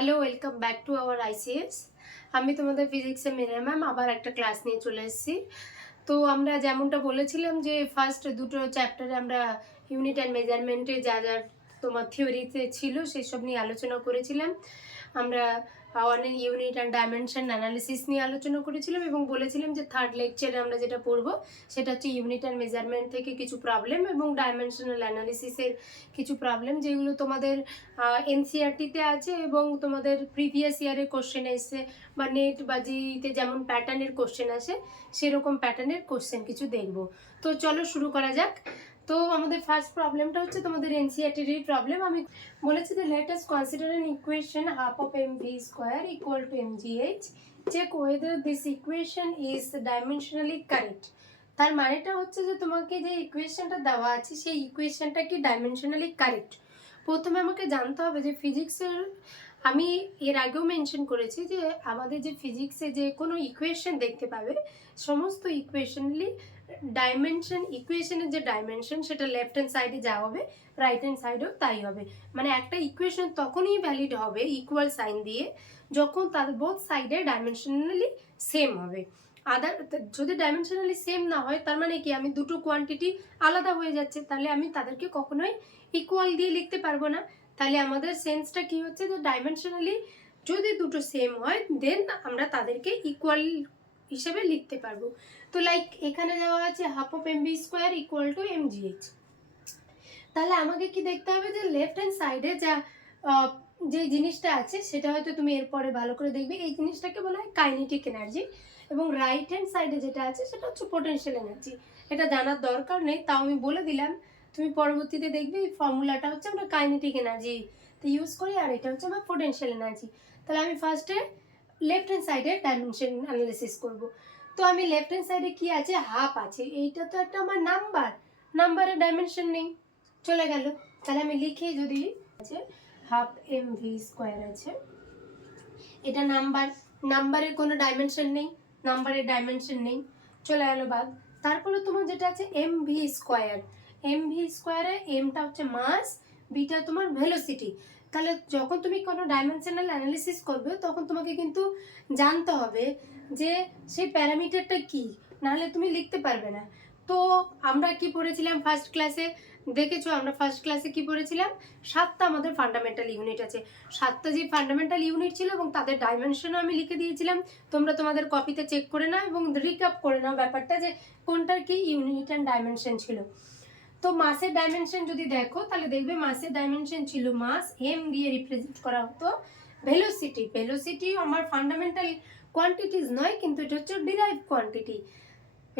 Hello, welcome back to our ICS. আমি তোমাদের ফিজিক্সে মেরে ম্যাম আবার একটা ক্লাস নিয়ে চলে এসেছি। তো আমরা যেমনটা বলেছিলাম যে ফার্স্ট দুটো চ্যাপ্টারে আমরা ইউনিট অ্যান্ড মেজারমেন্টে যা যা তোমার থিওরিতে ছিল সেসব নিয়ে আলোচনা করেছিলাম। আমরা অনেক ইউনিট অ্যান্ড ডাইমেনশন অ্যানালিসিস নিয়ে আলোচনা করেছিলাম এবং বলেছিলাম যে থার্ড লেকচারে আমরা যেটা পড়বো সেটা হচ্ছে ইউনিট অ্যান্ড মেজারমেন্ট থেকে কিছু প্রবলেম এবং ডাইমেনশনাল অ্যানালিসিসের কিছু প্রবলেম যেগুলো তোমাদের এনসিআরটিতে আছে এবং তোমাদের প্রিভিয়াস ইয়ারের কোশ্চেন এসছে বা নেট বা জিতে যেমন প্যাটার্নের কোশ্চেন আসে সেরকম প্যাটার্নের কোশ্চেন কিছু দেখব। তো চলো শুরু করা যাক। তো আমাদের ফার্স্ট প্রবলেমটা হচ্ছে তোমাদের এনসিআরটির প্রবলেম। আমি বলেছি যে let us consider an equation half of mv square equal to mgh, check whether this equation is dimensionally correct. তার মানেটা হচ্ছে যে তোমাকে যে ইকুয়েশনটা দেওয়া আছে সেই ইকুয়েশনটা কি ডাইমেনশনালি কারেক্ট। প্রথমে আমাকে জানতে হবে যে ফিজিক্সের, আমি এর আগেও মেনশন করেছি যে আমাদের যে ফিজিক্সে যে কোনো ইকুয়েশন দেখতে পাবে সমস্ত ইকুয়েশনলি ইকুয়েশনের যে ডাইমেনশন সেটা লেফট হ্যান্ড সাইডে যা হবে রাইট হ্যান্ড সাইডেও তাই হবে। মানে একটা ইকুয়েশন তখনই ভ্যালিড হবে ইকুয়াল সাইন দিয়ে যখন তাদের বোথ সাইডে ডাইমেনশনালি সেম হবে। যদি ডাইমেনশনালি সেম না হয় তার মানে কি আমি দুটো কোয়ান্টিটি আলাদা হয়ে যাচ্ছে, তাহলে আমি তাদেরকে কখনোই ইকুয়াল দিয়ে লিখতে পারবো না। তাহলে আমাদের সেন্সটা কি হচ্ছে যে ডাইমেনশনালি যদি দুটো সেম হয় দেন আমরা তাদেরকে ইকুয়াল হিসেবে লিখতে পারবো। তো লাইক এখানে দেওয়া আছে half of mv square equal to mgh। তাহলে আমাকে কি দেখতে হবে যে লেফট হ্যান্ড সাইডে যা যে জিনিসটা আছে সেটা হয়তো তুমি এরপরে ভালো করে দেখবে, এই জিনিসটাকে বলা হয় কাইনেটিক এনার্জি এবং রাইট হ্যান্ড সাইডে যেটা আছে সেটা হচ্ছে পোটেনশিয়াল এনার্জি। এটা জানার দরকার নেই, তাও আমি বলে দিলাম, তুমি পরবর্তীতে দেখবে এই ফর্মুলাটা হচ্ছে আমরা কাইনেটিক এনার্জি তো ইউজ করি আর এটা হচ্ছে আমার পোটেনশিয়াল এনার্জি। তাহলে আমি ফার্স্টে লেফট হ্যান্ড সাইডে ডাইমেনশন অ্যানালিসিস করব। তো আমি লেফট হ্যান্ড সাইডে কি আছে, হাফ আছে, এইটা তো একটা আমার নাম্বারের ডাইমেনশন নেই, চলে গেল। তাহলে আমি লিখি যদি আছে হাফ mv স্কোয়ার আছে, এটা নাম্বারের কোনো ডাইমেনশন নেই, নাম্বারের ডাইমেনশন নেই, চলে গেল বাদ। তারপরে তোমার যেটা আছে mv স্কোয়ারে এমটা হচ্ছে মাস, বিটা তোমার ভেলোসিটি। তাহলে যখন তুমি কোনো ডাইমেনশনাল অ্যানালিসিস করবে তখন তোমাকে কিন্তু জানতে হবে যে সেই প্যারামিটারটা কি, নাহলে তুমি লিখতে পারবে না। তো আমরা কি পড়েছিলাম ফার্স্ট ক্লাসে, দেখেছো আমরা ফার্স্ট ক্লাসে কি পড়েছিলাম, 7টা আমাদের ফান্ডামেন্টাল ইউনিট আছে। 7টা যে ফান্ডামেন্টাল ইউনিট ছিল এবং তাদের ডাইমেনশনও আমি লিখে দিয়েছিলাম, তোমরা তোমাদের কপিতে চেক করে নাও এবং রিক্যাপ করে নাও ব্যাপারটা যে কোনটার কি ইউনিট অ্যান্ড ডাইমেনশন ছিল। তো মাসের ডাইমেনশন যদি দেখো তাহলে দেখবে মাসের ডাইমেনশন ছিল মাস, এম দিয়ে রিপ্রেজেন্ট করা হতো ভেলোসিটি আমার ফান্ডামেন্টাল কোয়ান্টিটিস নয়, কিন্তু এটা হচ্ছে ডিরাইভ কোয়ান্টিটি।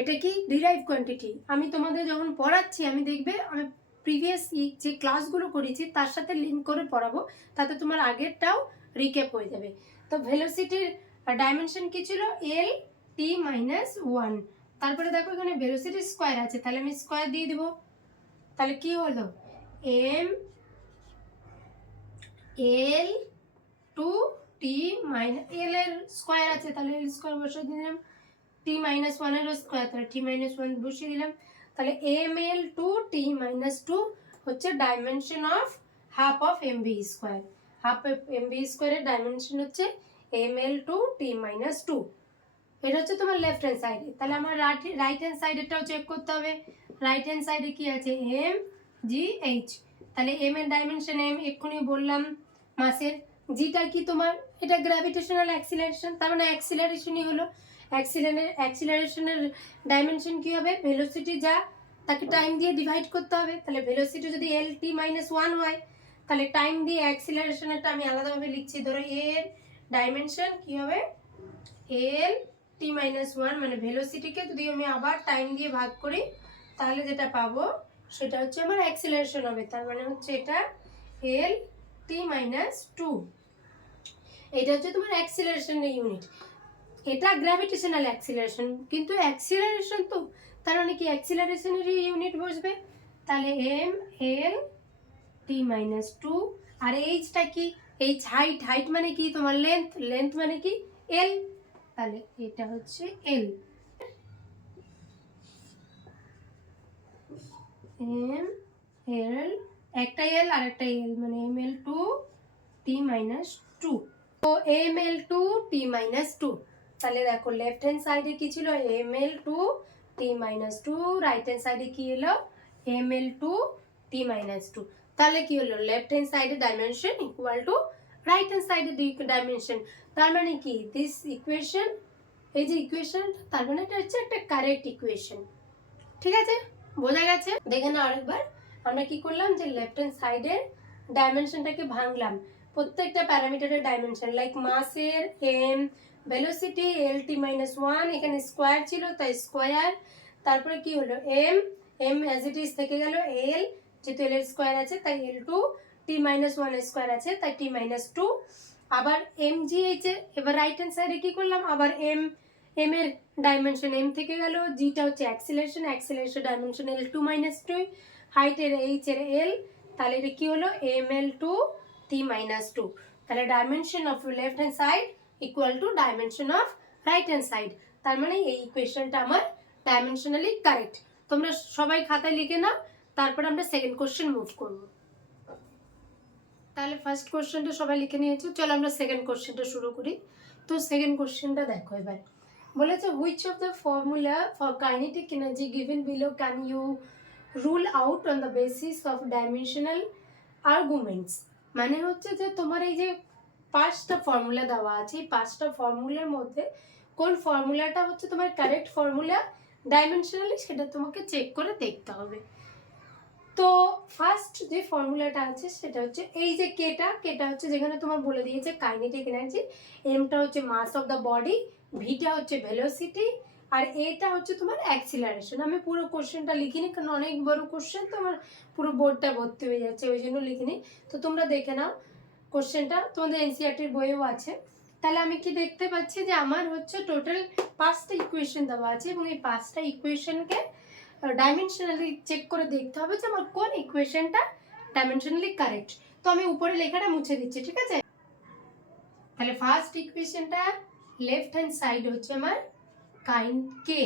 এটা কি ডিরাইভ কোয়ান্টিটি। আমি তোমাদের যখন পড়াচ্ছি আমি দেখবে আমি প্রিভিয়াস যে ক্লাসগুলো করেছি তার সাথে লিঙ্ক করে পড়াবো, তাতে তোমার আগেরটাও রিক্যাপ হয়ে যাবে। তো ভেলোসিটির ডাইমেনশন কি ছিল, এল টি মাইনাস 1। তারপরে দেখো এখানে ভেলোসিটি স্কোয়ার আছে, তাহলে আমি স্কোয়ার দিয়ে দেবো। তাহলে কি হলো, এম এল টু টি মাইনাস, এল এর স্কোয়ার আছে তাহলে এল স্কোয়ার বসিয়ে দিলাম, টি মাইনাস 1-এর স্কোয়ার তাহলে টি মাইনাস 1 বসিয়ে দিলাম। তাহলে এম এল টু টি মাইনাস 2 হচ্ছে dimension of half of mv square. Half of mv স্কোয়ারের ডাইমেনশন হচ্ছে এম এল টু টি মাইনাস 2। এটা হচ্ছে তোমার লেফট হ্যান্ড সাইডে। তাহলে আমার রাইট হ্যান্ড সাইডেরটাও চেক করতে হবে। রাইট হ্যান্ড সাইডে কি আছে, এম জি এইচ। তাহলে এম এর ডাইমেনশন এম এক্ষুনি বললাম মাসের, জিটা কি তোমার এটা গ্র্যাভিটেশনাল অ্যাক্সিলারেশন, তার মানে অ্যাক্সিলারেশনই হলো। অ্যাক্সিলারেশনের ডাইমেনশন কি হবে, ভেলোসিটি যা তাকে টাইম দিয়ে ডিভাইড করতে হবে। তাহলে ভেলোসিটি যদি এল টি মাইনাস 1 হয় তাহলে টাইম দিয়ে অ্যাক্সিলারেশনেরটা আমি আলাদাভাবে লিখছি, ধরো এর ডাইমেনশন কি হবে এল টি মাইনাস 1, মানে ভেলোসিটিকে যদি আমি আবার টাইম দিয়ে ভাগ করি তাহলে যেটা পাবো সেটা হচ্ছে আমার অ্যাক্সিলারেশন হবে। তার মানে হচ্ছে এটা এল টি মাইনাস 2। এটা হচ্ছে তোমার অ্যাক্সিলারেশনের ইউনিট। এটা গ্র্যাভিটেশনাল অ্যাক্সিলারেশন, কিন্তু অ্যাক্সিলারেশন তো, তার মানে কি অ্যাক্সিলারেশনেরই ইউনিট বসবে। তাহলে এম এল টি মাইনাস 2। আর এইচটা কি, এইচ হাইট মানে কি তোমার লেন্থ মানে কি এল, তাহলে এটা হচ্ছে এল, এম এল একটা এল আর একটা এল, মানে এম এল টু টি মাইনাস 2। তো ml2 t-2, তাহলে দেখো লেফট হ্যান্ড সাইডে কি ছিল ml2 t-2, রাইট হ্যান্ড সাইডে কি হলো ml2 t-2, তাহলে কি হলো লেফট হ্যান্ড সাইডে dimension equal to right hand সাইডে ডাইমেনশন। তার মানে কি দিস ইকুয়েশন, এই যে ইকুয়েশন, তার মানে এটা হচ্ছে একটা কারেক্ট ইকুয়েশন। ঠিক আছে, বোঝা গেছে? দেখে না আরেকবার, আমরা কি করলাম যে লেফট হ্যান্ড সাইডের ডাইমেনশনটাকে ভাঙলাম, প্রত্যেকটা প্যারামিটারের ডাইমেনশন, লাইক মাসের এম, ভেলোসিটি lt-1, এখানে স্কোয়ার ছিল তাই স্কোয়ার, তারপরে কি হলো M, M as it is থেকে গেল এল, যেহেতু এল এর স্কোয়ার আছে তাই l2, t-1 স্কোয়ার আছে তাই t-2, আবার এম জি এইচে। এবার রাইট হ্যান্ড সাইডে কি করলাম, আবার এম, এম এর ডাইমেনশন এম থেকে গেল, জিটা হচ্ছে অ্যাক্সিলারেশন, অ্যাক্সিলারেশন ডাইমেনশন l2-2, হাইটের এইচ এর এল, তাহলে এটা কি হলো ml2 t-2, তাহলে dimension of left hand side equal to dimension of right hand side. তার মানে এই ইকুয়েশনটা আমার ডাইমেনশনালি কারেক্ট। তোমরা সবাই খাতায় লিখে নাও, তারপর আমরা সেকেন্ড কোশ্চেন মুভ করব। তাহলে ফার্স্ট কোশ্চেনটা সবাই লিখে নিয়েছো, চলো আমরা সেকেন্ড কোশ্চেনটা শুরু করি। তো সেকেন্ড কোশ্চেনটা দেখো, এবার বলেছে which of the formula for kinetic energy given below can you rule out on the basis of dimensional arguments. মানে হচ্ছে যে তোমার এই যে পাঁচটা ফর্মুলা দেওয়া আছে, এই পাঁচটা ফর্মুলার মধ্যে কোন ফর্মুলাটা হচ্ছে তোমার কারেক্ট ফর্মুলা ডাইমেনশনালি, সেটা তোমাকে চেক করে দেখতে হবে। তো ফার্স্ট যে ফর্মুলাটা আছে সেটা হচ্ছে এই যে কেটা হচ্ছে যেখানে তোমার বলে দিয়েছে কাইনেটিক এনার্জি, এমটা হচ্ছে মাস অফ দ্য বডি, ভিটা হচ্ছে ভেলোসিটি, আর এটা হচ্ছে তোমার অ্যাক্সিলারেশন। আমি পুরো কোশ্চেনটা লিখিনি কারণ অনেক বড় কোশ্চেন, তো আমার পুরো বোর্ডটা ভর্তি হয়ে যাচ্ছে, ওই জন্য লিখিনি। তো তোমরা দেখে নাও কোশ্চেনটা, তোমাদের এনসিইআরটির বইয়েও আছে। তাহলে আমি কি দেখতে পাচ্ছি যে আমার হচ্ছে টোটাল পাঁচটা ইকুয়েশন দেওয়া আছে, এবং এই পাঁচটা ইকুয়েশনকে ডাইমেনশনালি চেক করে দেখতে হবে যে আমার কোন ইকুয়েশনটা ডাইমেনশনালি কারেক্ট। তো আমি উপরে লেখাটা মুছে দিচ্ছি, ঠিক আছে? তাহলে ফার্স্ট ইকুয়েশনটা লেফট হ্যান্ড সাইড হচ্ছে আমার কে,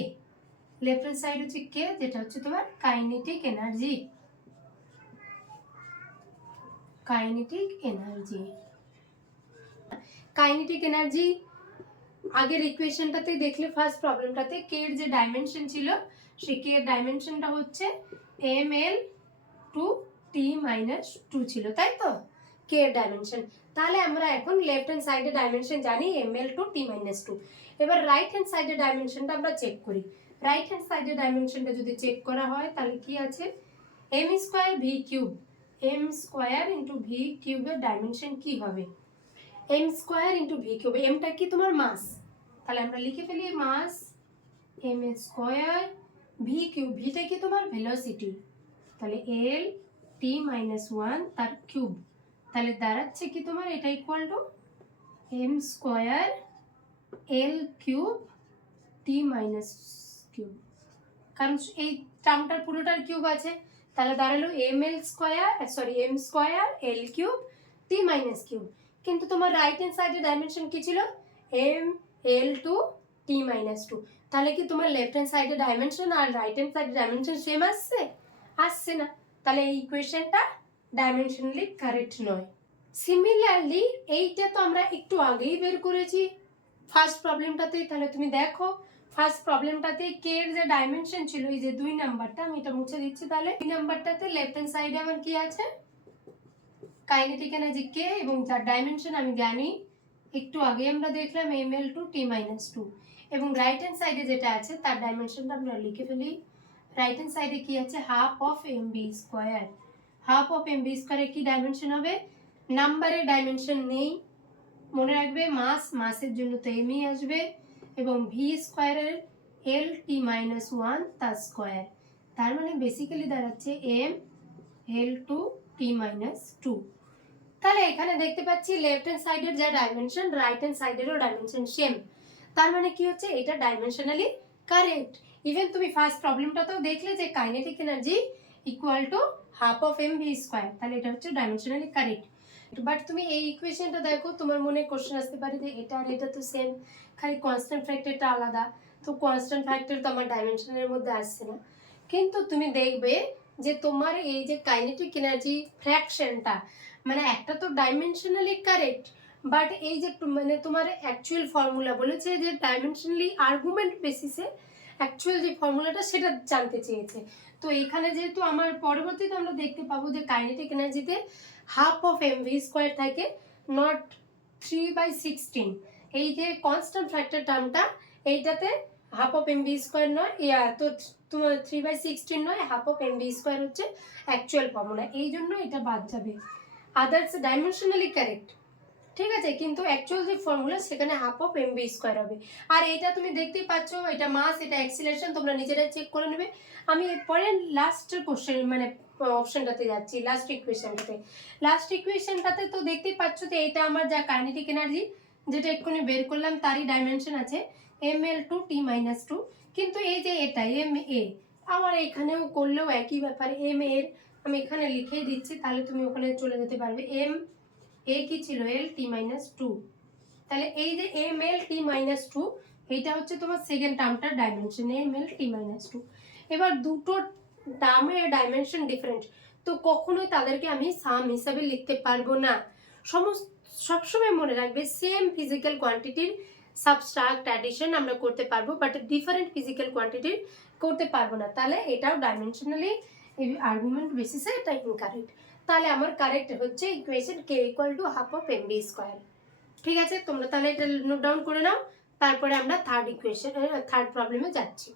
লেফট হ্যান্ড সাইড হচ্ছে কে, যেটা হচ্ছে তোমার kinetic energy, kinetic energy, kinetic energy. আগের ইকুয়েশনটাতে দেখলে ফার্স্ট প্রবলেমটাতে কে এর যে ডাইমেনশন ছিল, সেই কে এর ডাইমেনশনটা হচ্ছে ml2 t-2 ছিল, তাই তো কে এর ডাইমেনশন। তাহলে আমরা এখন লেফট হ্যান্ড সাইডে ডাইমেনশন জানি ml2 t-2। এবার রাইট হ্যান্ড সাইডে ডাইমেনশনটা আমরা চেক করি। রাইট হ্যান্ড সাইডে ডাইমেনশনটা যদি চেক করা হয় তাহলে কি আছে m square v cube, m square into v কিউবের ডাইমেনশন কি হবে m square into v cube. mটা কি তোমার মাস, তাহলে আমরা লিখে ফেলি mass m square v cube, ভিটা কি তোমার ভেলোসিটি, তাহলে l t-1 তার কিউব, তাহলে দাঁড়াচ্ছে কি তোমার এটা equal to m square l cube t-কিউব, কারণ এই টার্মটার পুরোটার কিউব আছে, তাহলে দাঁড়ালো ml square m square l cube t-কিউব। কিন্তু তোমার রাইট হ্যান্ড সাইডে ডাইমেনশন কি ছিল ml2 t-2, তাহলে কি তোমার লেফট হ্যান্ড সাইডে ডাইমেনশন আর রাইট হ্যান্ড সাইডে ডাইমেনশন সেম আসছে? আসছে না, তাহলে এই ইকুয়েশনটা ডাইমেনশনালি কারেক্ট নয়। সিমিলারলি এইটা তো আমরা একটু আগেই বের করেছি ফার্স্ট প্রবলেমটাতে। তাহলে তুমি দেখো ফার্স্ট প্রবলেমটাতে কে এর যে ডাইমেনশন ছিল, এই যে 2 নাম্বারটা, আমি এটা মুছে দিচ্ছি। তাহলে 2 নাম্বারটাতে লেফট হ্যান্ড সাইডে আমার কি আছে কাইনেটিক এনার্জি কে, এবং যার ডাইমেনশন আমি জানি একটু আগে আমরা দেখলাম ml2 t-2, এবং রাইট হ্যান্ড সাইডে যেটা আছে তার ডাইমেনশনটা আমরা লিখে ফেলি। রাইট হ্যান্ড সাইডে কি আছে half of mv square, half of mv স্কয়ারে কি ডাইমেনশন হবে, নাম্বারের ডাইমেনশন নেই, মনে রাখবে মাস, মাসের জন্য তো mই আসবে, এবং ভি স্কয়ারের l t-1 তার স্কয়ার, তার মানে বেসিক্যালি দাঁড়াচ্ছে m l2 t-2। তাহলে এখানে দেখতে পাচ্ছি লেফট হ্যান্ড সাইডের যা ডাইমেনশন রাইট হ্যান্ড সাইডেরও ডাইমেনশন সেম, তার মানে কি হচ্ছে এটা ডাইমেনশনালি কারেক্ট। ইভেন তুমি ফার্স্ট প্রবলেমটাতেও দেখলে যে kinetic energy equal to half of mv square, তাহলে এটা হচ্ছে ডাইমেনশনালি কারেক্ট। বাট তুমি এই ইকুয়েশনটা দেখো, তোমার মনে কোশ্চেন আসতে পারে যে এটা আর এটা তো সেম, খালি কনস্ট্যান্ট ফ্যাক্টরটা আলাদা, তো কনস্ট্যান্ট ফ্যাক্টর তো আমার ডাইমেনশনের মধ্যে আসছে না। কিন্তু তুমি দেখবে যে তোমার এই যে কাইনেটিক এনার্জি ফ্র্যাকশনটা, মানে একটা তো ডাইমেনশনালি কারেক্ট, বাট এই যে মানে তোমার অ্যাকচুয়াল ফর্মুলা বলেছে যে ডাইমেনশনালি আর্গুমেন্ট বেসিসে অ্যাকচুয়াল যে ফর্মুলাটা সেটা জানতে চেয়েছে। তো এখানে যেহেতু আমার পরবর্তীতে আমরা দেখতে পাবো যে কাইনেটিক এনার্জিতে হাফ অফ mv² থাকে, নট 3/16। এই যে কনস্ট্যান্ট ফ্যাক্টর টার্মটা এইটাতে হাফ অফ mv² নয়, তো তোমার 3/16 নয়, হাফ অফ mv² হচ্ছে অ্যাকচুয়াল ফর্মুলা, এই জন্য এটা বাদ যাবে। আদার্স ডাইমেনশনালি কারেক্ট, ঠিক আছে, কিন্তু অ্যাকচুয়াল যে ফর্মুলা সেখানে হাফ অফ mv² হবে। আর এটা তুমি দেখতেই পাচ্ছ, এটা মাস, এটা অ্যাক্সিলারেশন, তোমরা নিজেরাই চেক করে নেবে। আমি এরপরে লাস্ট কোশ্চেন মানে অপশনটাতে যাচ্ছি, লাস্ট ইকুয়েশনটাতে তো দেখতেই পাচ্ছ যে এটা আমার যা কাইনেটিক এনার্জি যেটা এক্ষুনি বের করলাম তারই ডাইমেনশন আছে ml/t-2, কিন্তু এই যে এটা ma আমার এখানেও করলেও একই ব্যাপার, ma এর আমি এখানে লিখেই দিচ্ছি, তাহলে তুমি ওখানে চলে যেতে পারবে। এ কি ছিল L/t-2, তাহলে এই যে ml/t-2 এইটা হচ্ছে তোমার সেকেন্ড টার্মটার ডাইমেনশন ml/t-2। এবার দুটো টার্মের ডাইমেনশন ডিফারেন্ট, তো কখনোই তাদেরকে আমি সাম হিসাবে লিখতে পারবো না। সবসময় মনে রাখবে সেম ফিজিক্যাল কোয়ান্টিটির সাবস্ট্রাক্ট অ্যাডিশন আমরা করতে পারবো, বাট ডিফারেন্ট ফিজিক্যাল কোয়ান্টিটির করতে পারবো না, তাহলে এটাও ডাইমেনশনালি আর্গুমেন্ট বেসিসে এটা ইনকারেক্ট। তাহলে আমার কারেক্ট হচ্ছে equation k = half of mv²। ঠিক আছে, তোমরা তাহলে এটা নোট ডাউন করে নাও, তারপরে আমরা থার্ড প্রবলেমে যাচ্ছি।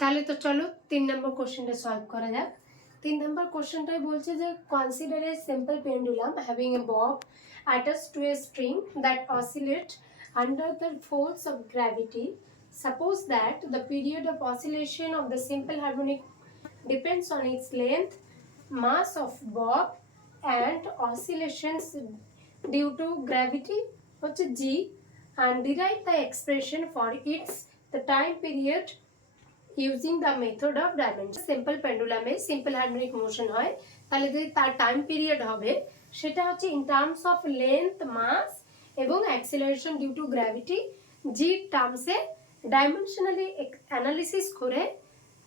তাহলে তো চলো 3 নম্বর কোশ্চেনটা সলভ করা যাক। 3 নম্বর কোশ্চেনটাই বলছে যে consider a simple pendulum having a Bob attached to a string that oscillate under the force of gravity. Suppose that the period of oscillation of the simple harmonic depends on its length, mass of bob and oscillations due to gravity হচ্ছে g, and derive the expression for its the time period using the method of dimension. Simple পেন্ডুলামে simple harmonic motion হয়, তাহলে যে তার time period হবে সেটা হচ্ছে in terms of length, mass এবং acceleration due to gravity, G টার্মসে ডাইমেনশনালি অ্যানালিসিস করে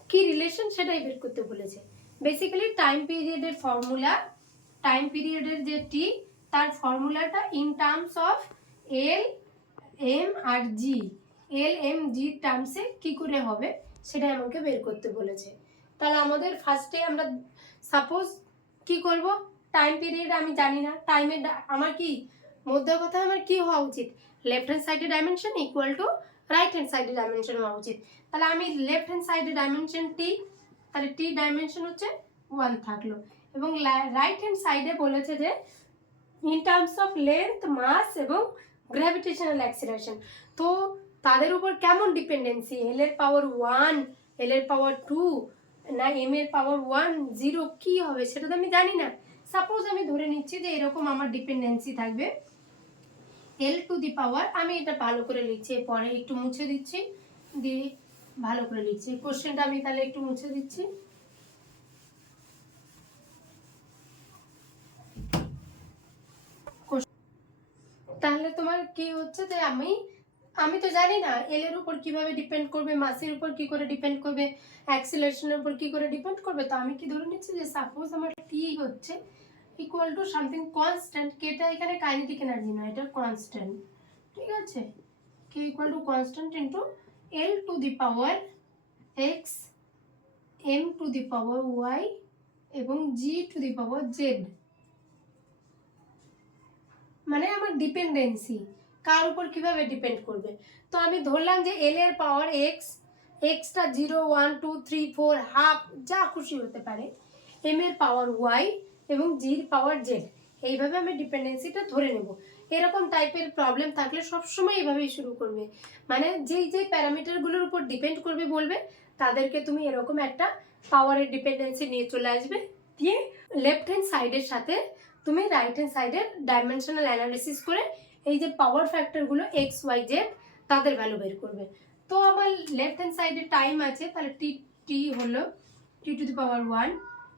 কি রিলেশন সেটাই বের করতে বলেছে। বেসিক্যালি টাইম পিরিয়ডের ফর্মুলা, টাইম পিরিয়ডের যে টি তার ফর্মুলাটা in terms of L, M আর জি, এল এম জি টার্মসে কি করে হবে সেটাই আমাকে বের করতে বলেছে। তাহলে আমাদের ফার্স্টে আমরা সাপোজ কি করব, টাইম পিরিয়ড আমি জানি না, টাইমের আমার কি মধ্যে কথা আমার কি হওয়া উচিত, লেফট হ্যান্ড সাইডের dimension equal to right hand সাইডের ডাইমেনশন হওয়া উচিত। তাহলে আমি লেফট হ্যান্ড সাইডের ডাইমেনশন টি, তাহলে টি ডাইমেনশন হচ্ছে 1 থাকলো, এবং রাইট হ্যান্ড সাইডে বলেছে যে in terms of length, mass এবং গ্র্যাভিটেশনাল অ্যাক্সিলারেশন। তো তাদের উপর কেমন ডিপেন্ডেন্সি, এল এর পাওয়ার 1, এল এর পাওয়ার 2 না এম এর পাওয়ার 1, 0 কি হবে সেটা তো আমি জানি না। সাপোজ আমি ধরে নিচ্ছি যে এরকম আমার ডিপেন্ডেন্সি থাকবে এল টু দি পাওয়ার, আমি এটা ভালো করে লিখছি, পরে একটু মুছে দিচ্ছি, দিয়ে ভালো করে লিখছি কোশ্চেনটা, আমি তাহলে একটু মুছে দিচ্ছি। তাহলে তোমার কি হচ্ছে যে আমি তো জানি না এল এর উপর কিভাবে ডিপেন্ড করবে, মাসের উপর কি করে ডিপেন্ড করবে, অ্যাক্সিলারেশনের উপর কি করে ডিপেন্ড করবে। তো আমি কি ধরে নিচ্ছি যে সাপোজ আমার টি হচ্ছে ইকুয়াল টু সামথিং কনস্ট্যান্ট, কেটা এখানে কাইনেটিক এনার্জি না, এটা কনস্ট্যান্ট, ঠিক আছে, K equal to constant into L to the power X, M to the power Y এবং G to the power Z. মানে আমার ডিপেন্ডেন্সি কার উপর কিভাবে ডিপেন্ড করবে। তো আমি ধরলাম যে এল এর পাওয়ার এক্স, এক্সটা 0, 1, 2, 3, 4 হাফ যা খুশি হতে পারে, এম এর পাওয়ার ওয়াই এবং জির পাওয়ার জেড, এইভাবে আমি ডিপেন্ডেন্সিটা ধরে নেব। এরকম টাইপের প্রবলেম থাকলে সবসময় এইভাবেই শুরু করবে, মানে যেই যেই প্যারামিটারগুলোর উপর ডিপেন্ড করবে বলবে তাদেরকে তুমি এরকম একটা পাওয়ারের ডিপেন্ডেন্সি নিয়ে চলে আসবে, দিয়ে লেফট হ্যান্ড সাইডের সাথে তুমি রাইট হ্যান্ড সাইডের ডাইমেনশনাল অ্যানালিসিস করে এই যে পাওয়ার ফ্যাক্টরগুলো এক্স, ওয়াই, জেড তাদের ভ্যালু বের করবে। তো আমার লেফট হ্যান্ড সাইডে টাইম আছে, তাহলে টি হলো টি টু দি পাওয়ার 1,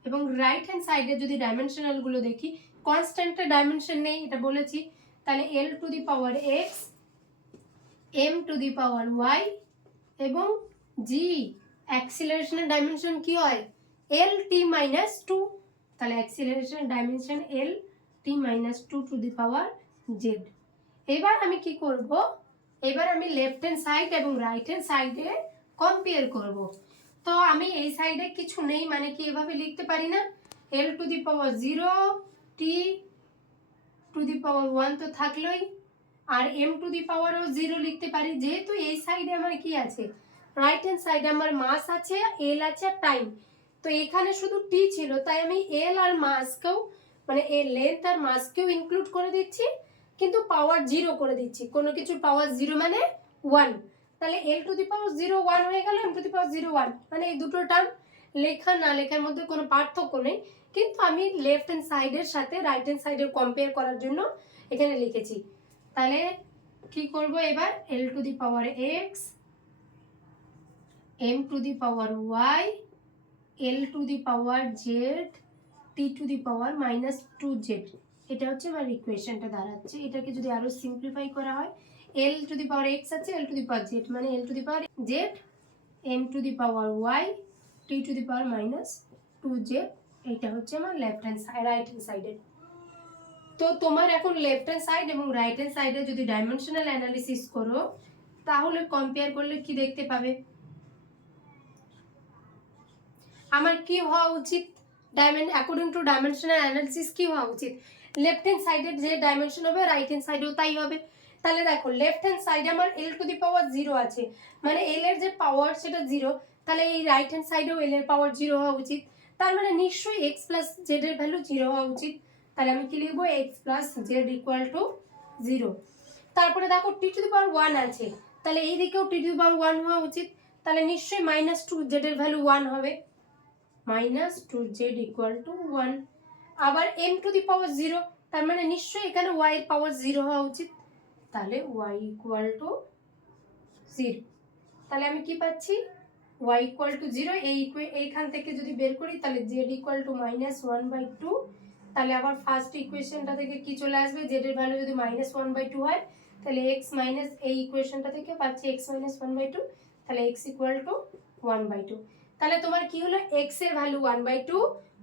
এবং রাইট হ্যান্ড সাইডে যদি ডাইমেনশনালগুলো দেখি কনস্ট্যান্টের ডাইমেনশন নেই এটা বলেছি, তাহলে L to the power X, M to the power Y এবং জি, অ্যাক্সিলারেশনের ডাইমেনশন কি হয় L t-2, তাহলে অ্যাক্সিলারেশনের dimension L t T minus 2 to the power Z. এবার আমি কি করব, এবার আমি লেফট হ্যান্ড সাইড এবং রাইট হ্যান্ড সাইডে কম্পেয়ার করব। তো আমি এই সাইডে কিছু নেই মানে কি এভাবে লিখতে পারি না, এল to the power 0 T to the পাওয়ার 1 তো থাকলোই, আর এম টু দি পাওয়ারও 0 লিখতে পারি। যেহেতু এই সাইডে আমার কি আছে, রাইট হ্যান্ড সাইডে আমার মাস আছে, এল আছে আর টাইম, তো এখানে শুধু টি ছিল তাই আমি এল আর মাসকেও মানে এর লেন্থ আর মাসকেও ইনক্লুড করে দিচ্ছি, কিন্তু পাওয়ার 0 করে দিচ্ছি। কোনো কিছুর পাওয়ার 0 মানে 1, তাহলে এল টু দি পাওয়ার 0 1 হয়ে গেল, এম টু দি পাওয়ার 0 1, মানে এই দুটো টার্ম লেখা না লেখার মধ্যে কোনো পার্থক্য নেই, কিন্তু আমি লেফট হ্যান্ড সাইডের সাথে রাইট হ্যান্ড সাইডের কম্পেয়ার করার জন্য এখানে লিখেছি। তাহলে কি করব এবার, L to the power X, M to the power Y, L to the power Z, T to the power minus 2 Z, এটা হচ্ছে আমার ইকুয়েশনটা দাঁড়াচ্ছে। এটাকে যদি আরো সিম্পলিফাই করা হয়, এল টু দি পাওয়ার এক্স আছে, এল টু দি পাওয়ার জেড মানে L to the power Z, M to the power Y, T to the power minus 2 Z, এটা হচ্ছে আমার left hand side right hand সাইডের। তো তোমার এখন লেফট হ্যান্ড সাইড এবং রাইট হ্যান্ড সাইডে যদি ডাইমেনশনাল অ্যানালিসিস করো তাহলে কম্পেয়ার করলে কি দেখতে পাবে, আমার কি হওয়া উচিত, অ্যাকর্ডিং টু ডাইমেনশনাল অ্যানালিসিস কি হওয়া উচিত, লেফট হ্যান্ড সাইডের যে ডাইমেনশন হবে রাইট হ্যান্ড সাইডেও তাই হবে। তাহলে দেখো লেফট হ্যান্ড সাইডে আমার এল টু দি পাওয়ার 0 আছে, মানে এল এর যে পাওয়ার সেটা 0, তাহলে এই রাইট হ্যান্ড সাইডেও এল এর পাওয়ার 0 হওয়া উচিত, তার মানে নিশ্চয়ই এক্স প্লাস জেড এর ভ্যালু 0 হওয়া উচিত। তাহলে আমি কি লিখবো, x plus Z equal to 0। তারপরে দেখো টি টু দি পাওয়ার 1 আছে, তাহলে এই দিকেও টি টু দি পাওয়ার 1 হওয়া উচিত, তাহলে নিশ্চয়ই মাইনাস 2 জেড এর ভ্যালু 1 হবে, মাইনাস 2 জেড ইকুয়াল টু 1। আবার এম টু দি পাওয়ার 0, তার মানে নিশ্চয়ই এখানে ওয়াই এর পাওয়ার 0 হওয়া উচিত, তাহলে ওয়াই ইকুয়াল টু 0। তাহলে আমি কি পাচ্ছি, ওয়াই ইকুয়াল টু 0, এইখান থেকে যদি বের করি তাহলে জেড ইকুয়াল টু মাইনাস 1/2। তাহলে আবার ফার্স্ট ইকুয়েশনটা থেকে কি চলে আসবে, জেড এর ভ্যালু যদি মাইনাস 1/2 হয় তাহলে এক্স মাইনাস এই ইকুয়েশনটা থেকে পাচ্ছি এক্স মাইনাস 1/2, তাহলে এক্স ইকুয়াল টু 1/2। তাহলে তোমার কি হলো, এক্স এর ভ্যালু 1/2,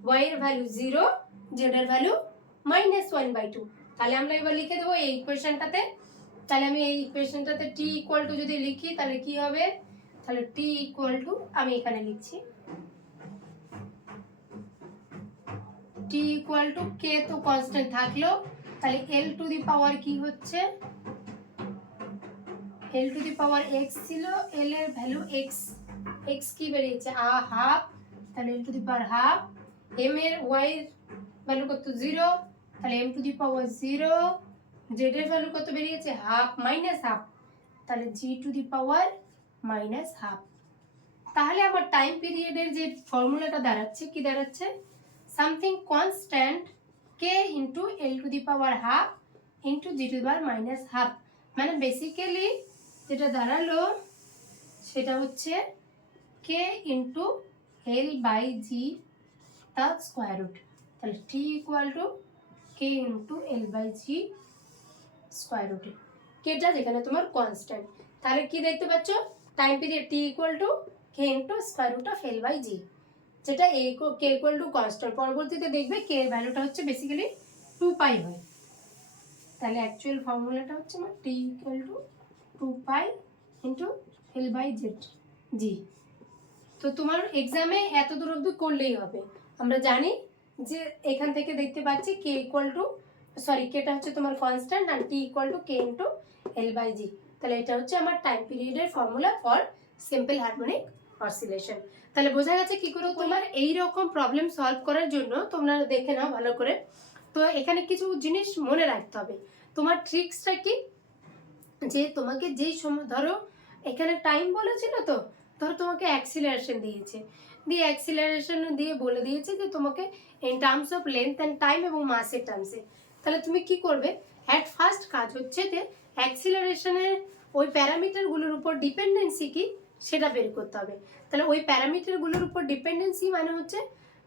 ওয়াই এর ভ্যালু 0, জেড এর ভ্যালু মাইনাস 1/2। তাহলে আমরা এবার লিখে দেবো এই ইকুয়েশনটাতে। তাহলে আমি এই ইকুয়েশনটাতে টি ইকুয়াল টু যদি লিখি তাহলে কি হবে, তাহলে টি ইকুয়াল টু আমি এখানে লিখছি টি ইকুয়াল টু কে তো কনস্ট্যান্ট থাকলো, তাহলে এল টু দি পাওয়ার কি হচ্ছে, এল টু দি পাওয়ার এক্স ছিল, এল এর ভ্যালু এক্স, এক্স কি বেরিয়েছে হাফ, তাহলে L to the power half, M এর ওয়াই এর ভ্যালু কত 0, তাহলে M to the power 0, Z এর ভ্যালু কত বেরিয়েছে হাফ মাইনাস হাফ, তাহলে G to the power minus half. তাহলে আমার টাইম পিরিয়ডের যে ফর্মুলাটা দাঁড়াচ্ছে কি দাঁড়াচ্ছে, something constant K into L to the power half into G to the power minus half, মানে বেসিক্যালি যেটা দাঁড়ালো সেটা হচ্ছে কে ইন্টু এল বাই জি তার স্কোয়ার রুট, তাহলে T equal to K into L by G square রুটে, কেটা যেখানে তোমার কনস্ট্যান্ট। তাহলে কি দেখতে পাচ্ছ, time period T equal to K into square root of L by G, যেটা কে ইকুয়াল টু কনস্ট্যান্ট। পরবর্তীতে দেখবে কে এর ভ্যালুটা হচ্ছে বেসিক্যালি 2π হয়, তাহলে অ্যাকচুয়াল ফর্মুলাটা হচ্ছে আমার T equal to 2π into L by Z G. তো তোমার এক্সামে এত দূর অবধি করলেই হবে। আমরা জানি যে এখান থেকে দেখতে পাচ্ছি কে ইকুয়াল টু কেটা হচ্ছে তোমার কনস্ট্যান্ট আর T equal to K into L by G, তাহলে এটা হচ্ছে আমার টাইম পিরিয়ডের formula for simple harmonic oscillation. তাহলে বোঝা গেছে কি করে তোমার এই রকম প্রবলেম সলভ করার জন্য তোমরা দেখে নাও ভালো করে। তো এখানে কিছু জিনিস মনে রাখতে হবে। তোমার ট্রিক্সটা কি, যে তোমাকে যেই সময় ধরো এখানে টাইম বলেছিল, তো ধরো তোমাকে অ্যাক্সিলারেশন দিয়েছে, দিয়ে অ্যাক্সিলারেশন দিয়ে বলে দিয়েছে যে তোমাকে in terms of length and time এবং মাসের টার্মসে, তাহলে তুমি কি করবে, অ্যাট ফার্স্ট কাজ হচ্ছে যে অ্যাক্সিলারেশনের ওই প্যারামিটারগুলোর উপর ডিপেন্ডেন্সি কি সেটা বের করতে হবে। তাহলে ওই প্যারামিটারগুলোর উপর ডিপেন্ডেন্সি মানে হচ্ছে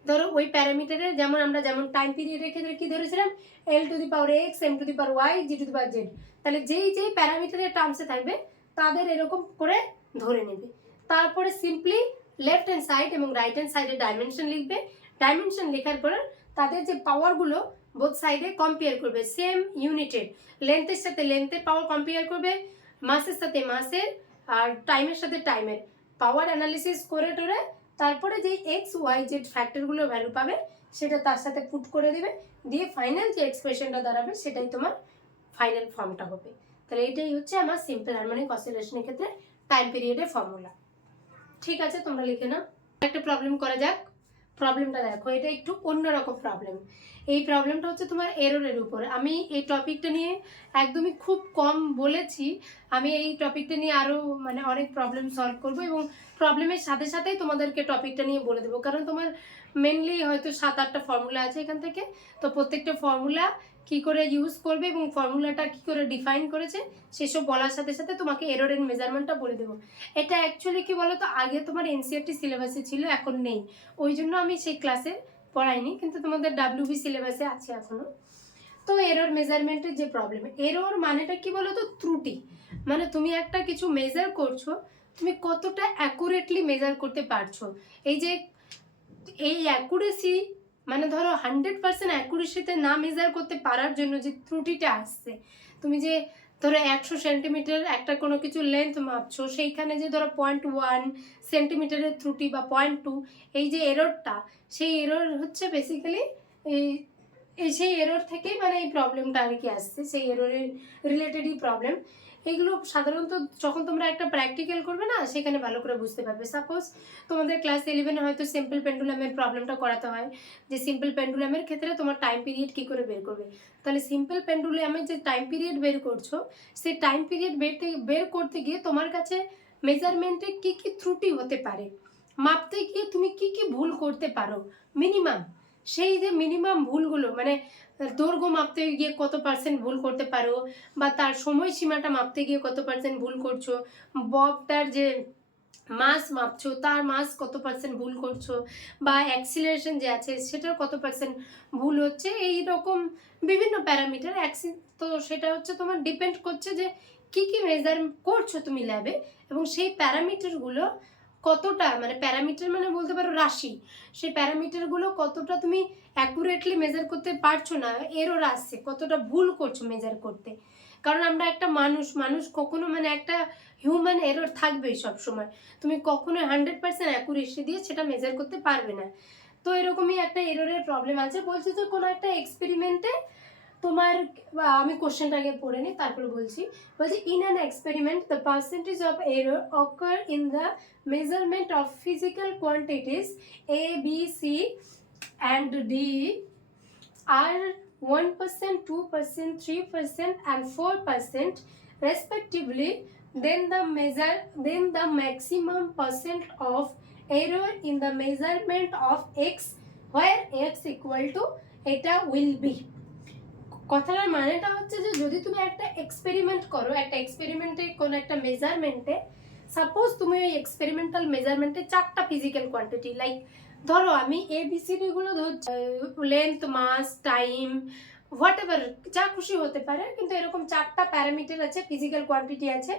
ধরো ওই প্যারামিটারের যেমন টাইম পিরিয়ডের ক্ষেত্রে কি ধরেছিলাম, L to the power X, M to the power Y, G to the power Z, তাহলে যেই প্যারামিটারের টার্মসে থাকবে তাদের এরকম করে ধরে নেবে। তারপরে সিম্পলি লেফট হ্যান্ড সাইড এবং রাইট হ্যান্ড সাইডের ডাইমেনশন লিখবে, ডাইমেনশন লেখার পরে তাদের যে পাওয়ারগুলো বোথ সাইডে কম্পেয়ার করবে, সেম ইউনিটের লেন্থের সাথে লেন্থের পাওয়ার কম্পেয়ার করবে, মাসের সাথে মাসের, আর টাইমের সাথে টাইমের পাওয়ার অ্যানালিসিস করে টোরে তারপরে যে এক্স ওয়াই জেড ফ্যাক্টরগুলো ভ্যালু পাবে সেটা তার সাথে পুট করে দিবে, দিয়ে ফাইনাল যে এক্সপ্রেশনটা দাঁড়াবে সেটাই তোমার ফাইনাল ফর্মটা হবে। তাহলে এটাই হচ্ছে আমার সিম্পল হারমোনিক অসিলেশনের ক্ষেত্রে টাইম পিরিয়ডের ফর্মুলা। ঠিক আছে, তোমরা লিখে নাও। একটা প্রবলেম করা যাক। প্রবলেমটা দেখো, এটা একটু অন্যরকম প্রবলেম। এই প্রবলেমটা হচ্ছে তোমার এররের উপর। আমি এই টপিকটা নিয়ে একদমই খুব কম বলেছি, আমি এই টপিকটা নিয়ে আরও মানে অনেক প্রবলেম সলভ করব এবং প্রবলেমের সাথে সাথেই তোমাদেরকে টপিকটা নিয়ে বলে দেবো, কারণ তোমার মেনলি হয়তো 7-8টা ফর্মুলা আছে এখান থেকে, তো প্রত্যেকটা ফর্মুলা কি করে ইউজ করবে এবং ফর্মুলাটা কি করে ডিফাইন করেছে সেসব বলার সাথে সাথে তোমাকে এররের মেজারমেন্টটা বলে দেবো। এটা অ্যাকচুয়ালি কি বলো তো, আগে তোমার এনসিইআরটি সিলেবাসে ছিল, এখন নেই, ওই জন্য আমি সেই ক্লাসে পড়াইনি, কিন্তু তোমাদের ডাব্লিউবি সিলেবাসে আছে এখনো। তো এরর মেজারমেন্টের যে প্রবলেম, এরর মানেটা কি বলো তো, ত্রুটি। মানে তুমি একটা কিছু মেজার করছো, তুমি কতটা অ্যাকুরেটলি মেজার করতে পারছো। এই যে এই অ্যাকুরেসি মানে ধরো 100% অ্যাকুরেসিতে না মেজার করতে পারার জন্য যে ত্রুটিটা আসছে, তুমি যে ধরো 100 সেন্টিমিটার একটা কোনো কিছু লেন্থ মাপছো, সেইখানে যে ধরো 0.1 সেন্টিমিটারের ত্রুটি বা 0.2, এই যে এররটা, সেই এরর হচ্ছে বেসিক্যালি সেই এরর থেকেই মানে এই প্রবলেমটা আর কি আসছে, সেই এররের রিলেটেডই প্রবলেম। এইগুলো সাধারণত যখন তোমরা একটা প্র্যাকটিক্যাল করবে না, সেখানে ভালো করে বুঝতে পারবে। সাপোজ তোমাদের ক্লাস 11-এ হয়তো সিম্পল পেন্ডুলামের প্রবলেমটা করাতে হয়, যে সিম্পল পেন্ডুলামের ক্ষেত্রে তোমার টাইম পিরিয়ড কী করে বের করবে। তাহলে সিম্পল পেন্ডুলামের যে টাইম পিরিয়ড বের করছো, সেই টাইম পিরিয়ড বের করতে গিয়ে তোমার কাছে মেজারমেন্টে কী কী ত্রুটি হতে পারে, মাপতে গিয়ে তুমি কি কি ভুল করতে পারো মিনিমাম, সেই যে মিনিমাম ভুলগুলো মানে দৈর্ঘ্য মাপতে গিয়ে কত পার্সেন্ট ভুল করতে পারো, বা তার সময়সীমাটা মাপতে গিয়ে কত পার্সেন্ট ভুল করছো, ববটার যে মাস মাপছো তার মাস কত পার্সেন্ট ভুল করছো, বা অ্যাক্সিলারেশন যে আছে সেটার কত পার্সেন্ট ভুল হচ্ছে, এই রকম বিভিন্ন প্যারামিটার। তো সেটা হচ্ছে তোমার ডিপেন্ড করছে যে কি কি মেজার করছো তুমি ল্যাবে, এবং সেই প্যারামিটারগুলো কতটা মানে প্যারামিটার মানে বলতে পারো রাশি, সেই প্যারামিটারগুলো কতটা তুমি অ্যাকুরেটলি মেজার করতে পারছো না, এরর আসছে, কতটা ভুল করছো মেজার করতে। কারণ আমরা একটা মানুষ কখনো মানে একটা হিউম্যান এরর থাকবেই সবসময়, তুমি কখনো 100% অ্যাকুরেসি দিয়ে সেটা মেজার করতে পারবে না। তো এরকমই একটা এররের প্রবলেম আছে। বলছি যে কোনো একটা এক্সপেরিমেন্টে তোমার, আমি কোশ্চেনটা আগে পড়ে নিই তারপরে বলছি। In an experiment the percentage of error occur in the measurement of physical quantities A B C and D are 1%, 2%, 3% and 4% respectively, then the maximum percent of error in the measurement of x where x equal to এটা will be। কথাটার মানেটা হচ্ছে যে যদি তুমি একটা experiment করো, একটা এক্সপেরিমেন্টে কোনো একটা মেজারমেন্টে, সাপোজ তুমি ওই এক্সপেরিমেন্টাল মেজারমেন্টে 4টা ফিজিক্যাল কোয়ান্টিটি, লাইক ধরো আমি ABCD গুলো ধরছি, length, mass, time, whatever যা খুশি হতে পারে, কিন্তু এরকম 4টা প্যারামিটার আছে, ফিজিক্যাল কোয়ান্টিটি আছে,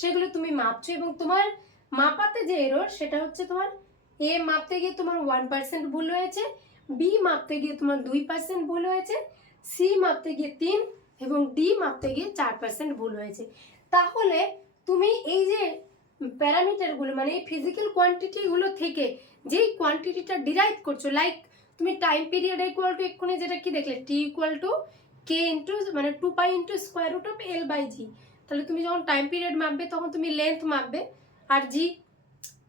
সেগুলো তুমি মাপছো এবং তোমার মাপাতে যে এরর সেটা হচ্ছে তোমার A মাপতে গিয়ে তোমার 1% ভুল হয়েছে, B মাপতে গিয়ে তোমার 2% ভুল হয়েছে, C মাপতে গিয়ে 3 এবং D মাপতে গিয়ে 4% ভুল হয়েছে। তাহলে তুমি এই যে প্যারামিটারগুলো মানে এই ফিজিক্যাল কোয়ান্টিটিগুলো থেকে যেই কোয়ান্টিটিটা ডিরাইভ করছো, লাইক তুমি টাইম পিরিয়ড ইকুয়াল টু এক্ষুনি যেটা কি দেখলে T equal to K into মানে 2π into square root of L/G। তাহলে তুমি যখন টাইম পিরিয়ড মাপবে তখন তুমি লেন্থ মাপবে, আর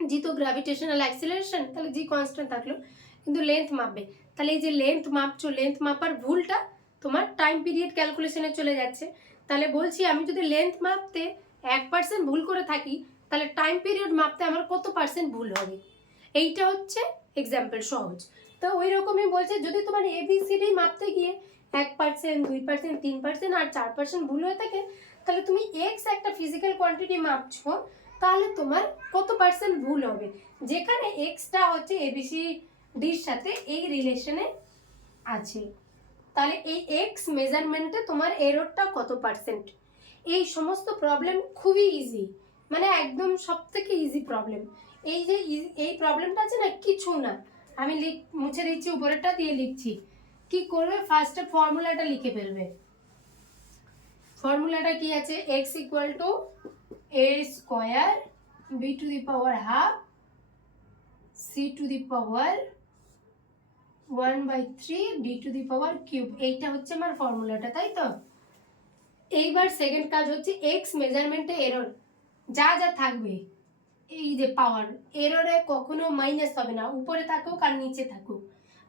জি তো গ্র্যাভিটেশনাল অ্যাক্সিলারেশন, তাহলে জি কনস্ট্যান্ট থাকলো, কিন্তু লেন্থ মাপবে। তাহলে এই যে লেন্থ মাপছো, লেন্থ মাপার ভুলটা তোমার টাইম পিরিয়ড ক্যালকুলেশনে চলে যাচ্ছে। তাহলে বলছি আমি যদি লেন্থ মাপতে 1% ভুল করে থাকি, তাহলে টাইম পিরিয়ড মাপতে আমার কত পার্সেন্ট ভুল হবে, এইটা হচ্ছে এক্সাম্পল সহজ। তো ওই রকমই বলছে যদি তোমার ABCD মাপতে গিয়ে 1%, 2%, 3% আর 4% ভুল হয়ে থাকে, তাহলে তুমি এক্স একটা ফিজিক্যাল কোয়ান্টিটি মাপছো, তাহলে তোমার কত পার্সেন্ট ভুল হবে, যেখানে এক্সটা হচ্ছে ABCDর সাথে এই রিলেশনে আছে। তাহলে এই এক্স মেজারমেন্টে তোমার এররটা কত পার্সেন্ট। এই সমস্ত প্রবলেম খুবই ইজি, মানে একদম সব থেকে ইজি প্রবলেম। এই যে এই প্রবলেমটা আছে না, কিছু না, আমি মুছে দিচ্ছি উপরেরটা দিয়ে লিখছি, কি করবে, ফার্স্টে ফর্মুলাটা লিখে ফেলবে। ফর্মুলাটা কি আছে, x equal to a square b two the power half c two the power 1/3 d two the power cube. এইটা হচ্ছে আমার ফর্মুলাটা, তাই তো। এইবার সেকেন্ড কাজ হচ্ছে x মেজারমেন্টে এরর যা যা থাকবে, এই যে পাওয়ার এররে কখনো মাইনাস হবে না, উপরে থাকুক আর নিচে থাকুক।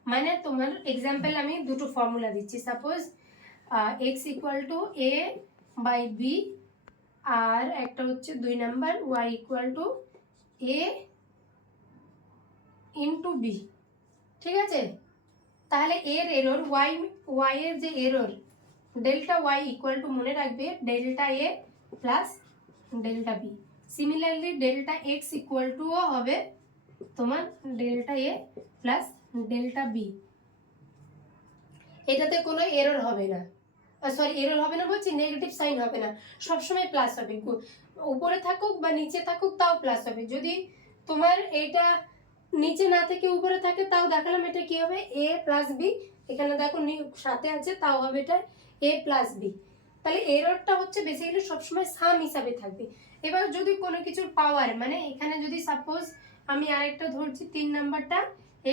মানে তোমার এক্সাম্পল আমি দুটো ফর্মুলা দিচ্ছি, suppose x equal to a by B, আর একটা হচ্ছে 2 number y equal to a into B, ঠিক আছে। তাহলে এর এরর y এর যে error delta y equal to, মনে রাখবে, delta a plus delta B. Similarly delta x equal to হবে তোমার delta a plus delta B. এটাতে কোনো এরর হবে না, সরি এরর হবে না বলছি, নেগেটিভ সাইন হবে না, সবসময় প্লাস হবে, উপরে থাকুক বা নিচে থাকুক তাও প্লাস হবে। যদি তোমার এটা নিচে না থেকে উপরে থাকে তাও দেখালাম, এটা কি হবে a প্লাস বি, এখানে দেখো সাথে আছে তাও হবে এটা a প্লাস বি। তাহলে এররটা হচ্ছে বেসিক্যালি সবসময় সাম হিসাবে থাকবে। এবার যদি কোনো কিছুর পাওয়ার, মানে এখানে যদি সাপোজ আমি আরেকটা ধরছি 3 নাম্বারটা,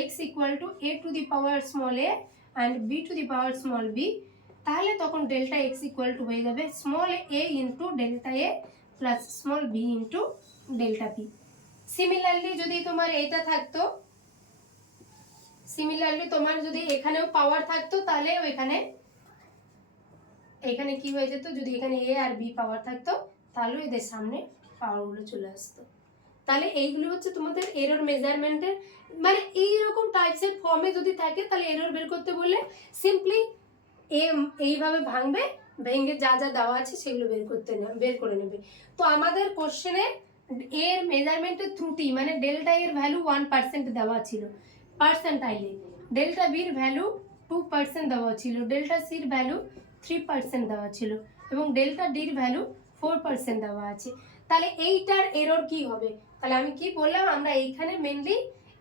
x equal to a two the power small a and b two the power small b, তাহলে তখন ডেল্টা x ইকুয়াল টু হয়ে যাবে small a into delta a plus small b into delta b। Similarly যদি তোমার এটা থাকতো, similarly তোমার যদি এখানেও পাওয়ার থাকতো, তাহলে এখানে কি হয়ে যেত, যদি এখানে a আর b পাওয়ার থাকতো তাহলে এদের সামনে পাওয়ারগুলো চলে আসতো। তাহলে এইগুলো হচ্ছে তোমাদের এরর মেজারমেন্টের, মানে এইরকম টাইপসের ফর্মে যদি থাকে তাহলে এরর বের করতে বললে সিম্পলি এইভাবে ভাঙবে, ভেঙে যা যা দেওয়া আছে সেগুলো বের করে নেবে। তো আমাদের কোশ্চেনে এর মেজারমেন্টের ত্রুটি, মানে ডেল্টা এর ভ্যালু 1% দেওয়া ছিল পার্সেন্টাইলে, ডেল্টা বির ভ্যালু 2% দেওয়া ছিল, ডেল্টা সির ভ্যালু 3% দেওয়া ছিল, এবং ডেল্টা ডির ভ্যালু 4% দেওয়া আছে। তাহলে এইটার এরর কি হবে, তাহলে আমি কি বললাম, আমরা এইখানে মেনলি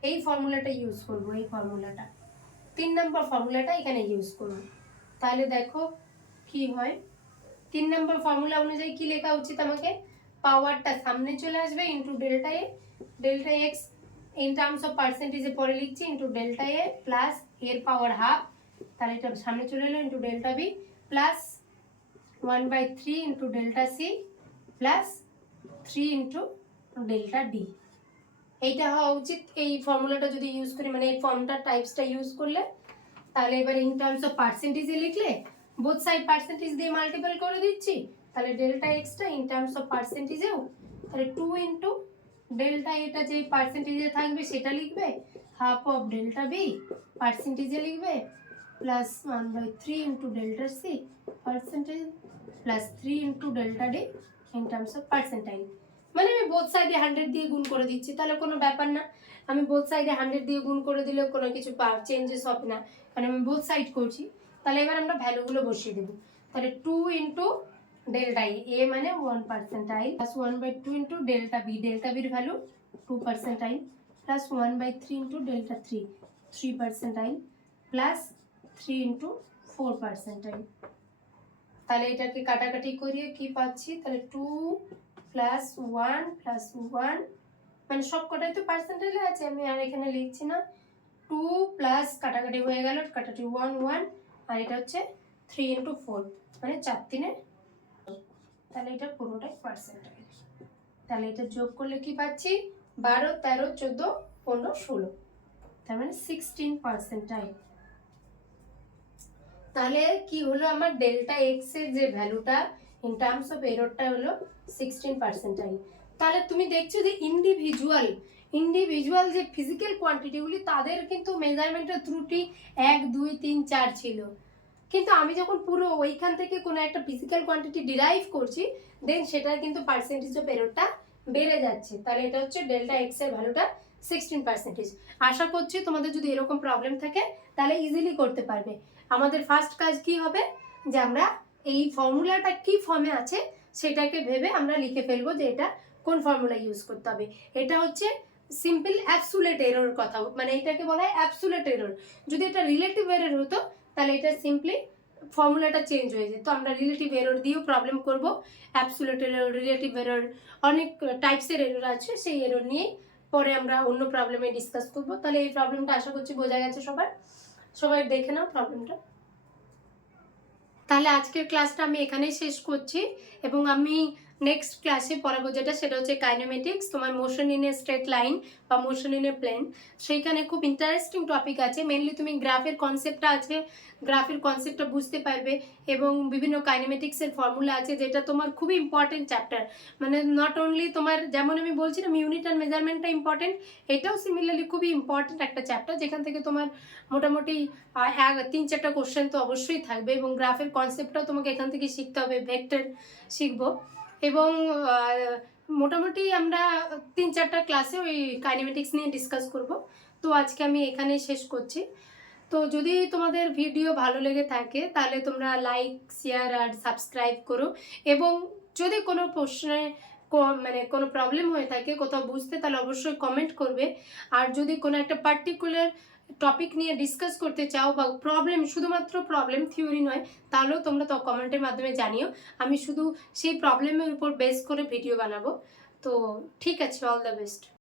এই ফর্মুলাটা ইউজ করব, এই ফর্মুলাটা 3 নম্বর ফর্মুলাটা এখানে ইউজ করব। তাহলে দেখো কি হয়, 3 নম্বর ফর্মুলা অনুযায়ী কি লেখা উচিত আমাকে, পাওয়ারটা সামনে চলে আসবে into delta A, delta X in terms of পার্সেন্টেজে পরে লিখছি, ইন্টু ডেল্টা এ প্লাস এর পাওয়ার হাফ, তাহলে এটা সামনে চলে এলো, into delta B plus 1/3 into delta C plus 3 into delta D. এইটা হওয়া উচিত এই ফর্মুলাটা যদি ইউজ করি, মানে এই ফর্মটা টাইপসটা ইউজ করলে। তাহলে এবার ইন টার্মস অফ পার্সেন্টেজে লিখলে বোথ সাইড পার্সেন্টেজ দিয়ে মাল্টিপল করে দিচ্ছি, তাহলে ডেল্টা এক্সটা ইন টার্মস অফ পার্সেন্টেজেও, তাহলে 2 ইন্টু ডেল্টা এটা যে পার্সেন্টেজে থাকবে সেটা লিখবে, হাফ অফ ডেল্টা বি পার্সেন্টেজে লিখবে, plus 1/3 into delta C percentage plus 3 into delta D in terms of percentile. মানে আমি বোথ সাইডে 100 দিয়ে গুণ করে দিচ্ছি, তাহলে কোনো ব্যাপার না, আমি বোথ সাইডে 100 দিয়ে গুণ করে দিলেও কোনো কিছু চেঞ্জেস হবে না, কারণ আমি বোথ সাইড করছি। তাহলে এবার আমরা ভ্যালুগুলো বসিয়ে দেবো, তাহলে 2 ইন্টু ডেল্টা এ মানে 1% প্লাস 1/2 ইন্টু ডেল্টা বির value 2% plus 1/3 into delta 3% plus 3 into 4%। তাহলে এটাকে কাটাকাটি করিয়ে কি পাচ্ছি, তাহলে 2 প্লাস 1 প্লাস 1, মানে সব কটাই তো পার্সেন্টেজে আছে, আমি আর এখানে লিখছি না, 2 প্লাস কাটাকাটি হয়ে গেল, কাটাকাটি 1 1, আর এটা হচ্ছে 3 ইন্টু 4, মানে 4 3, তাহলে এটা পুরোটাই পার্সেন্টেজ। তাহলে এটা যোগ করলে কি পাচ্ছি, 12 13 14 15 16, তার মানে 16%। তাহলে কি হলো, আমার ডেল্টা এক্স এর যে ভ্যালুটা ইন টার্মস অফ এররটা হলো 16%। তাহলে তুমি দেখছো যে ইন্ডিভিজুয়াল যে ফিজিক্যাল কোয়ান্টিটিগুলি তাদের কিন্তু মেজারমেন্টের ত্রুটি 1 2 3 4 ছিল, কিন্তু আমি যখন পুরো ওইখান থেকে কোনো একটা ফিজিক্যাল কোয়ান্টিটি ডিরাইভ করছি, দেন সেটার কিন্তু পার্সেন্টেজ অফ এররটা বেড়ে যাচ্ছে। তাহলে এটা হচ্ছে ডেল্টা এক্স এর ভ্যালুটা 16%। আশা করছি তোমাদের যদি এরকম প্রবলেম থাকে তাহলে ইজিলি করতে পারবে। আমাদের ফার্স্ট কাজ কি হবে, যে আমরা এই ফর্মুলাটা কি ফর্মে আছে সেটাকে ভেবে আমরা লিখে ফেলবো যে এটা কোন ফর্মুলা ইউজ করতে হবে। এটা হচ্ছে সিম্পল অ্যাবসুলেট এরর কথা, মানে এটাকে বলা হয় অ্যাবসুলেট এরর। যদি এটা রিলেটিভ এরর হতো তাহলে এটা সিম্পলি ফর্মুলাটা চেঞ্জ হয়ে যায়। তো আমরা রিলেটিভ এরর দিয়েও প্রবলেম করব, অ্যাবসোলিউট এরর, রিলেটিভ এরর, অনেক টাইপসের এরর আছে, সেই এরর নিয়ে পরে আমরা অন্য প্রবলেমে ডিসকাস করব। তাহলে এই প্রবলেমটা আশা করছি বোঝা গেছে সবার। সবাই দেখে নাও প্রবলেমটা। তাহলে আজকের ক্লাসটা আমি এখানেই শেষ করছি, এবং আমি নেক্সট ক্লাসে পড়াবো যেটা, সেটা হচ্ছে কাইনেমেটিক্স, তোমার motion in a straight line বা মোশন ইন এ প্লেন। সেইখানে খুব ইন্টারেস্টিং টপিক আছে। মেনলি তুমি গ্রাফের কনসেপ্টটা আছে, গ্রাফের কনসেপ্টটা বুঝতে পারবে, এবং বিভিন্ন কাইনেমেটিক্সের ফর্মুলা আছে, যেটা তোমার খুবই ইম্পর্টেন্ট চ্যাপ্টার। মানে নট অনলি তোমার, যেমন আমি বলছিলাম ইউনিট অ্যান্ড মেজারমেন্টটা ইম্পর্টেন্ট, এটাও সিমিলারলি খুবই ইম্পর্টেন্ট একটা চ্যাপ্টার, যেখান থেকে তোমার মোটামুটি 3-4টা কোশ্চেন তো অবশ্যই থাকবে, এবং গ্রাফের কনসেপ্টটাও তোমাকে এখান থেকে শিখতে হবে, ভেক্টর শিখবো। এবং মোটামুটি আমরা 3-4টা ক্লাসে ওই কাইনেমেটিক্স নিয়ে ডিসকাস করব। তো আজকে আমি এখানেই শেষ করছি। তো যদি তোমাদের ভিডিও ভালো লেগে থাকে তাহলে তোমরা লাইক, শেয়ার আর সাবস্ক্রাইব করো, এবং যদি কোনো প্রশ্নে মানে কোনো প্রবলেম হয়ে থাকে কোথাও বুঝতে, তাহলে অবশ্যই কমেন্ট করবে। আর যদি কোনো একটা পার্টিকুলার টপিক নিয়ে ডিসকাস করতে চাও, বা প্রবলেম, শুধুমাত্র প্রবলেম থিওরি নয়, তাহলেও তোমরা তো কমেন্টের মাধ্যমে জানিও। আমি শুধু সেই প্রবলেমের উপর বেস করে ভিডিও বানাবো। তো ঠিক আছে, অল দ্য বেস্ট।